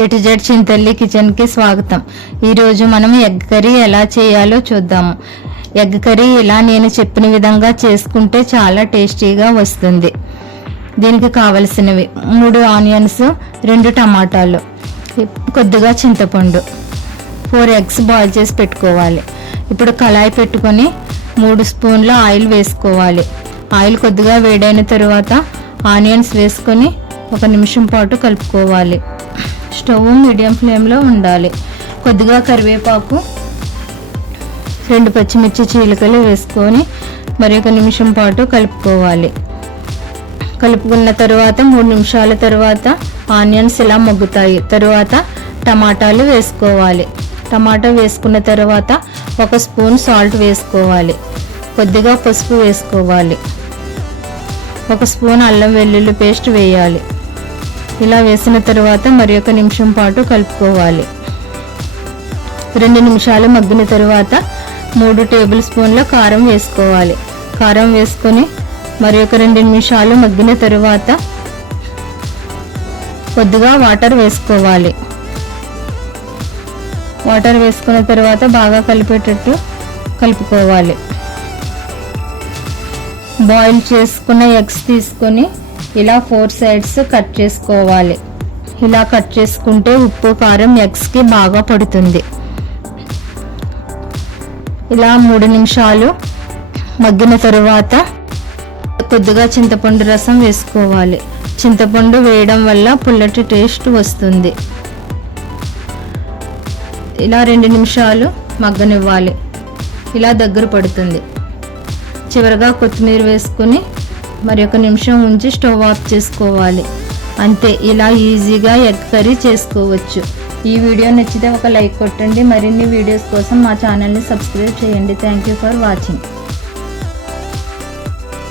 A to Z చింతల్లి kitchen కి స్వాగతం. ఈ రోజు మనం ఎగ్ కర్రీ ఎలా చేయాలో చూద్దాము. ఎగ్ కర్రీ ఇలా నేను చెప్పిన విధంగా చేసుకుంటే చాలా టేస్టీగా వస్తుంది. దీనికి కావలసినవి 3 ఆనియన్స్, 2 టమాటాలు, కొద్దిగా చింతపండు, 4 ఎగ్స్ బాయిల్ చేసి పెట్టుకోవాలి. ఇప్పుడు కళాయి పెట్టుకొని 3 స్పూన్ల ఆయిల్ వేసుకోవాలి. ఆయిల్ కొద్దిగా వేడైన తర్వాత ఆనియన్స్ వేసుకొని 1 నిమిషం పాటు కలుపుకోవాలి. స్టవ్ మీడియం ఫ్లేమ్లో ఉండాలి. కొద్దిగా కరివేపాకు, 2 పచ్చిమిర్చి చీలికలు వేసుకొని మరి 1 నిమిషం పాటు కలుపుకోవాలి. కలుపుకున్న తర్వాత 3 నిమిషాల తర్వాత ఆనియన్స్ ఇలా మగ్గుతాయి. తర్వాత టమాటాలు వేసుకోవాలి. టమాటా వేసుకున్న తర్వాత 1 స్పూన్ సాల్ట్ వేసుకోవాలి. కొద్దిగా పసుపు వేసుకోవాలి. 1 స్పూన్ అల్లం వెల్లుల్లి పేస్ట్ వేయాలి. ఇలా వేసిన తర్వాత మరి 1 నిమిషం పాటు కలుపుకోవాలి. 2 నిమిషాలు మగ్గిన తర్వాత 3 టేబుల్ స్పూన్ల కారం వేసుకోవాలి. కారం వేసుకొని మరి 2 నిమిషాలు మగ్గిన తర్వాత కొద్దిగా వాటర్ వేసుకోవాలి. వాటర్ వేసుకున్న తర్వాత బాగా కలిపేటట్టు కలుపుకోవాలి. బాయిల్ చేసుకున్న ఎగ్స్ తీసుకొని ఇలా 4 సైడ్స్ కట్ చేసుకోవాలి. ఇలా కట్ చేసుకుంటే ఉప్పు కారం ఎగ్స్కి బాగా పడుతుంది. ఇలా 3 నిమిషాలు మగ్గిన తరువాత కొద్దిగా చింతపండు రసం వేసుకోవాలి. చింతపండు వేయడం వల్ల పుల్లటి టేస్ట్ వస్తుంది. ఇలా 2 నిమిషాలు మగ్గనివ్వాలి. ఇలా దగ్గర పడుతుంది. చివరగా కొత్తిమీర వేసుకుని మరి 1 నిమిషం ఉంచి స్టవ్ ఆఫ్ చేసుకోవాలి. అంతే, ఇలా ఈజీగా ఎగ్ కర్రీ చేసుకోవచ్చు. ఈ వీడియో నచ్చితే ఒక లైక్ కొట్టండి. మరిన్ని వీడియోస్ కోసం మా ఛానల్ని సబ్స్క్రైబ్ చేయండి. Thank you for watching.